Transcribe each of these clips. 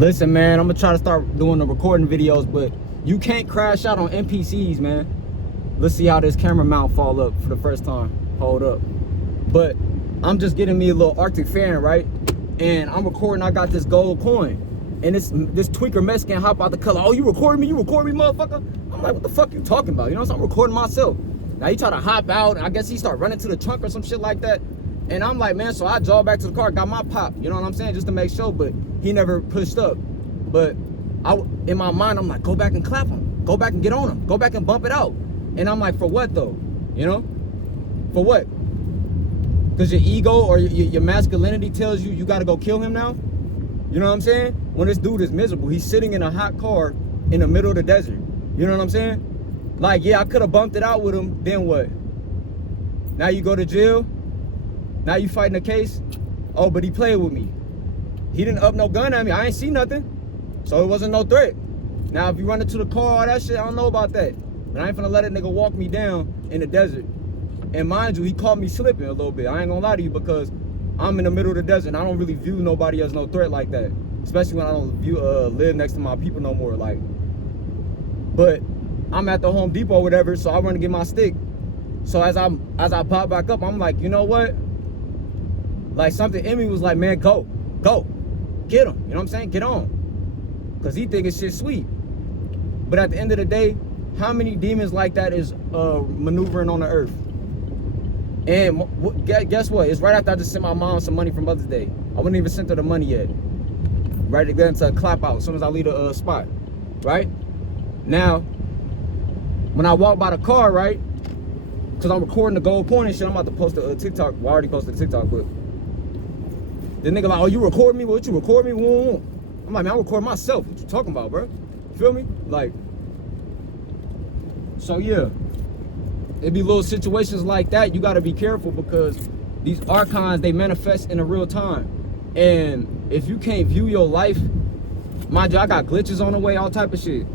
Listen, man, I'm gonna try to start doing the recording videos, but you can't crash out on NPCs, man. Let's see how this camera mount fall up for the first time. Hold up. But I'm just getting me a little Arctic fan, right? And I'm recording, I got this gold coin. And this tweaker Mexican hop out the color. Oh, you recording me? You recording me, motherfucker? I'm like, what the fuck you talking about? You know what I'm saying? I'm recording myself. Now he try to hop out, and I guess he start running to the trunk or some shit like that. And I'm like, man, so I jog back to the car, got my pop, you know what I'm saying? Just to make sure, but he never pushed up. But in my mind, I'm like, go back and clap him. Go back and get on him. Go back and bump it out. And I'm like, for what though? You know? For what? Because your ego or your masculinity tells you gotta go kill him now? You know what I'm saying? When this dude is miserable, he's sitting in a hot car in the middle of the desert. You know what I'm saying? Like, yeah, I could have bumped it out with him, then what? Now you go to jail? Now you fighting a case? Oh, but he played with me. He didn't up no gun at me. I ain't see nothing. So it wasn't no threat. Now, if you run into the car, all that shit, I don't know about that. But I ain't finna let a nigga walk me down in the desert. And mind you, he caught me slipping a little bit. I ain't gonna lie to you, because I'm in the middle of the desert and I don't really view nobody as no threat like that. Especially when I don't view live next to my people no more. Like, but I'm at the Home Depot or whatever, so I run to get my stick. So as I pop back up, I'm like, you know what? Like, something in me was like, man, go, get him. You know what I'm saying? Get on. Because he thinking shit sweet. But at the end of the day, how many demons like that is maneuvering on the earth? And guess what? It's right after I just sent my mom some money for Mother's Day. I wouldn't even sent her the money yet. Right to get into a clap out as soon as I leave the spot. Right? Now, when I walk by the car, right? Because I'm recording the gold coin and shit, I'm about to post a TikTok. Well, I already posted a TikTok, but the nigga like, oh, you recording me? What, you record me? Whoa. I'm like, man, I'm recording myself. What you talking about, bro? You feel me? Like, so yeah. It be little situations like that. You got to be careful, because these archons, they manifest in a real time. And if you can't view your life, mind you, I got glitches on the way, all type of shit.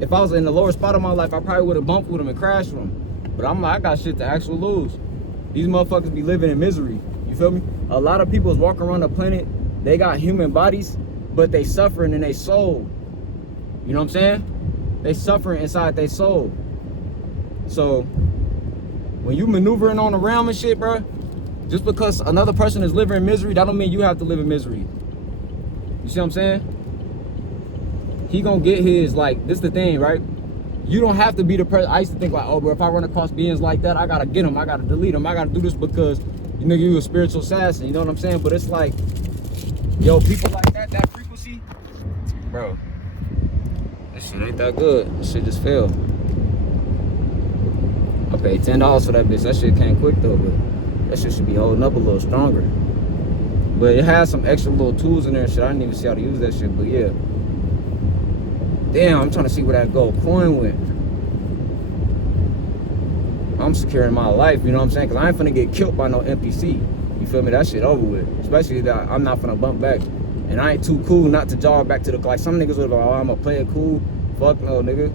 If I was in the lower spot of my life, I probably would have bumped with them and crashed with them. But I'm like, I got shit to actually lose. These motherfuckers be living in misery. You feel me? A lot of people is walking around the planet, they got human bodies, but they suffering in their soul. You know what I'm saying? They suffering inside their soul. So when you maneuvering on the realm and shit, bro, just because another person is living in misery, that don't mean you have to live in misery. You see what I'm saying? He gonna get his, like, this the thing, right? You don't have to be the person. I used to think like, oh, bro, if I run across beings like that, I gotta get him, I gotta delete him, I gotta do this because, you know, you a spiritual assassin, you know what I'm saying? But it's like, yo, people like that frequency, bro, this shit ain't that good. This shit just failed. I paid $10 for that bitch. That shit came quick though, but that shit should be holding up a little stronger. But it has some extra little tools in there and shit. I didn't even see how to use that shit, but yeah. Damn, I'm trying to see where that gold coin went. I'm securing my life, you know what I'm saying? Because I ain't finna get killed by no NPC. You feel me? That shit over with. Especially that I'm not finna bump back. And I ain't too cool not to jog back to the, like some niggas would be like, oh, I'm gonna play it cool. Fuck no, nigga.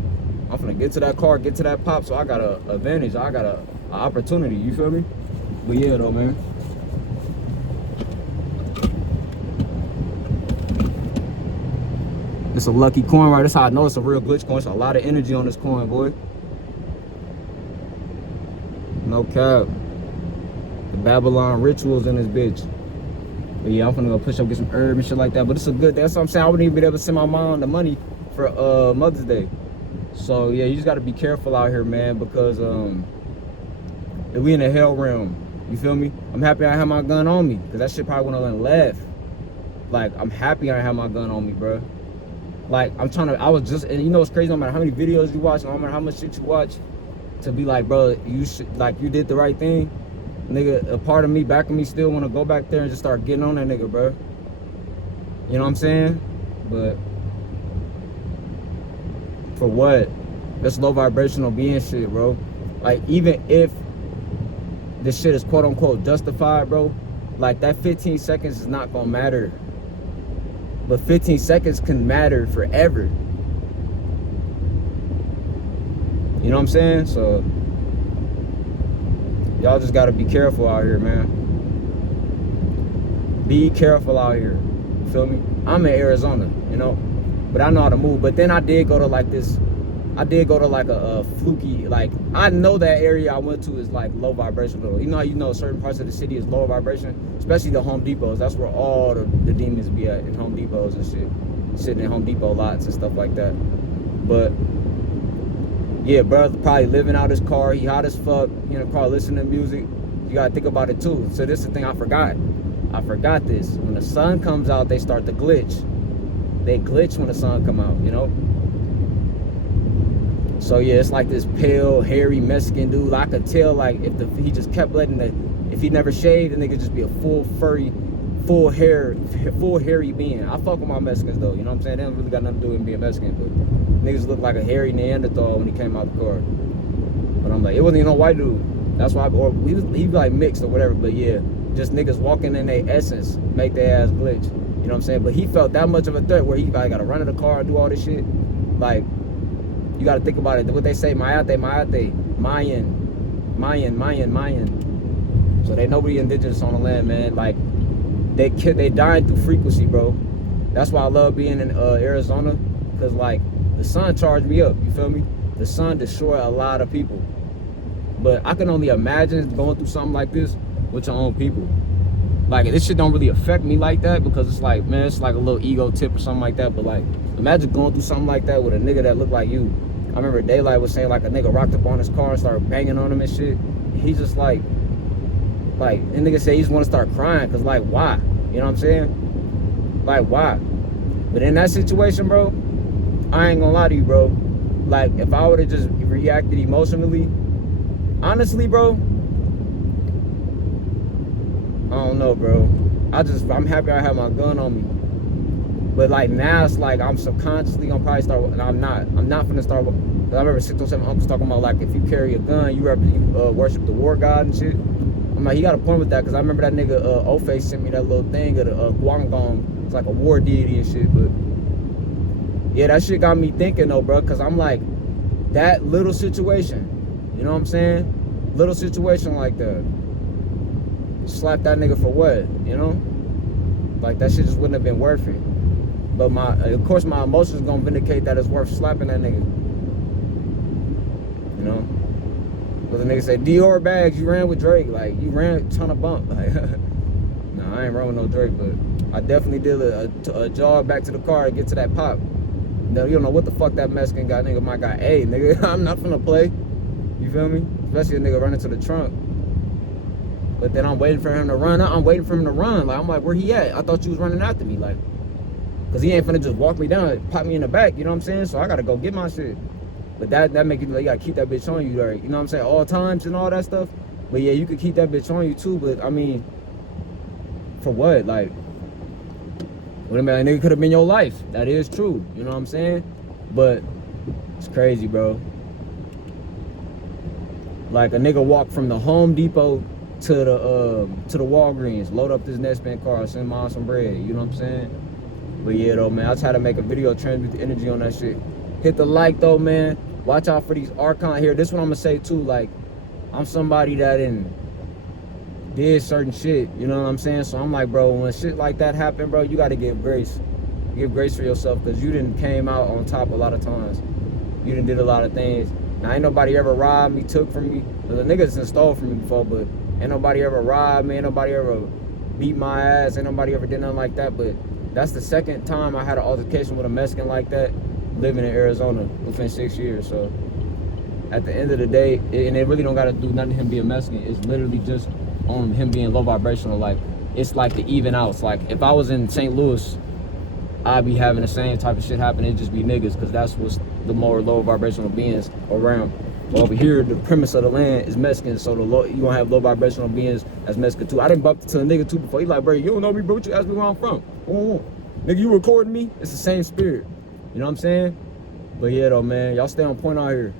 I'm finna get to that car, get to that pop, so I got a advantage. I got a opportunity, you feel me? But yeah, though, man. It's a lucky coin, right? That's how I know it's a real glitch coin. It's a lot of energy on this coin, boy. No cap. The Babylon rituals in this bitch. But yeah, I'm finna go push up, get some herb and shit like that. But it's a good day. That's what I'm saying. I wouldn't even be able to send my mom the money for Mother's Day. So yeah, you just gotta be careful out here, man, because we in a hell realm. You feel me? I'm happy I have my gun on me, because that shit probably wouldn't laugh. Like, I'm happy I have my gun on me, bro. Like, I'm trying to, I was just, and you know what's crazy, no matter how many videos you watch, no matter how much shit you watch, to be like, bro, you should, like, you did the right thing. Nigga, a part of me, back of me, still want to go back there and just start getting on that nigga, bro. You know what I'm saying? But for what? That's low vibrational being shit, bro. Like, even if this shit is quote unquote justified, bro, like, that 15 seconds is not gonna matter. But 15 seconds can matter forever. You know what I'm saying? So y'all just gotta be careful out here, man. Be careful out here. You feel me? I'm in Arizona. you know. But I know how to move. But then I did go to like a fluky, like, I know that area I went to is like low vibrational. You know how you know certain parts of the city is low vibration, especially the Home Depots. That's where all the demons be at, in Home Depots and shit, sitting in Home Depot lots and stuff like that. But yeah, brother probably living out his car. He hot as fuck, in the car listening to music. You gotta think about it too. So this is the thing I forgot this. When the sun comes out, they start to glitch. They glitch when the sun come out, you know. So yeah, it's like this pale, hairy Mexican dude. I could tell, like, if he just kept if he never shaved, then they could just be a full furry, full hairy being. I fuck with my Mexicans though, you know what I'm saying? They don't really got nothing to do with being Mexican, but niggas look like a hairy Neanderthal when he came out the car. But I'm like, it wasn't even no white dude. That's why, or he was like mixed or whatever. But yeah, just niggas walking in their essence make their ass glitch. You know what I'm saying? But he felt that much of a threat where he got to run in the car and do all this shit. Like, you got to think about it. What they say, Mayate, Mayan. So they nobody indigenous on the land, man. Like, they dying through frequency, bro. That's why I love being in Arizona, because like the sun charged me up. You feel me? The sun destroyed a lot of people. But I can only imagine going through something like this with your own people. Like, this shit don't really affect me like that, because it's like, man, it's like a little ego tip or something like that. But like, imagine going through something like that with a nigga that looked like you. I remember Daylight was saying like a nigga rocked up on his car and started banging on him and shit. And he's just like, the nigga said he just want to start crying, because like, why? You know what I'm saying? Like, why? But in that situation, bro, I ain't gonna lie to you, bro. Like, if I would have just reacted emotionally, honestly, bro, I don't know, bro. I'm happy I have my gun on me. But like, now it's like I'm subconsciously gonna probably start. I'm not gonna start. I remember 607 uncles talking about, like, if you carry a gun, you worship the war god and shit. I'm like, he got a point with that, because I remember that nigga O-Face sent me that little thing of the Guangdong. It's like a war deity and shit. But yeah, that shit got me thinking though, bro, because I'm like, that little situation, you know what I'm saying? Little situation like that, slap that nigga for what, you know? Like, that shit just wouldn't have been worth it. But of course my emotions gonna vindicate that it's worth slapping that nigga, you know? But the nigga say, Dior bags, you ran with Drake. Like, you ran a ton of bump. Like, no, I ain't run with no Drake, but I definitely did a jog back to the car to get to that pop. No, you don't know what the fuck that Mexican got, nigga. My guy, hey, nigga, I'm not finna play. You feel me? Especially a nigga running to the trunk. But then I'm waiting for him to run. Like, I'm like, where he at? I thought you was running after me. Like, because he ain't finna just walk me down, pop me in the back. You know what I'm saying? So I gotta go get my shit. But that make you, like, you gotta keep that bitch on you, right? You know what I'm saying? All times and all that stuff. But yeah, you could keep that bitch on you too. But I mean, for what? Like, what a man, nigga could have been your life. That is true. You know what I'm saying? But it's crazy, bro. Like, a nigga walk from the Home Depot to the Walgreens, load up this Nestman car, send mom some bread. You know what I'm saying? But yeah, though, man, I try to make a video, transmit the energy on that shit. Hit the like, though, man. Watch out for these archons here. This one I'm gonna say too. Like, I'm somebody that did certain shit. You know what I'm saying? So I'm like, bro, when shit like that happen, bro, you gotta give grace. Give grace for yourself, because you didn't came out on top a lot of times. You done did a lot of things. Now, ain't nobody ever robbed me, took from me. The niggas done stole from me before, but ain't nobody ever robbed me. Ain't nobody ever beat my ass. Ain't nobody ever did nothing like that. But that's the second time I had an altercation with a Mexican like that, living in Arizona within 6 years. So at the end of the day, and it really don't got to do nothing to him being Mexican. It's literally just on him being low vibrational. Like, it's like the even outs. Like, if I was in St. Louis, I'd be having the same type of shit happen. It'd just be niggas, because that's what's the more low vibrational beings around. Well, over here, the premise of the land is Mexican, so you gonna have low vibrational beings as Mexican too. I didn't bump to the nigga too before. He like, bro, you don't know me, bro. What you ask me where I'm from? Nigga, you recording me? It's the same spirit. You know what I'm saying? But yeah, though, man, y'all stay on point out here.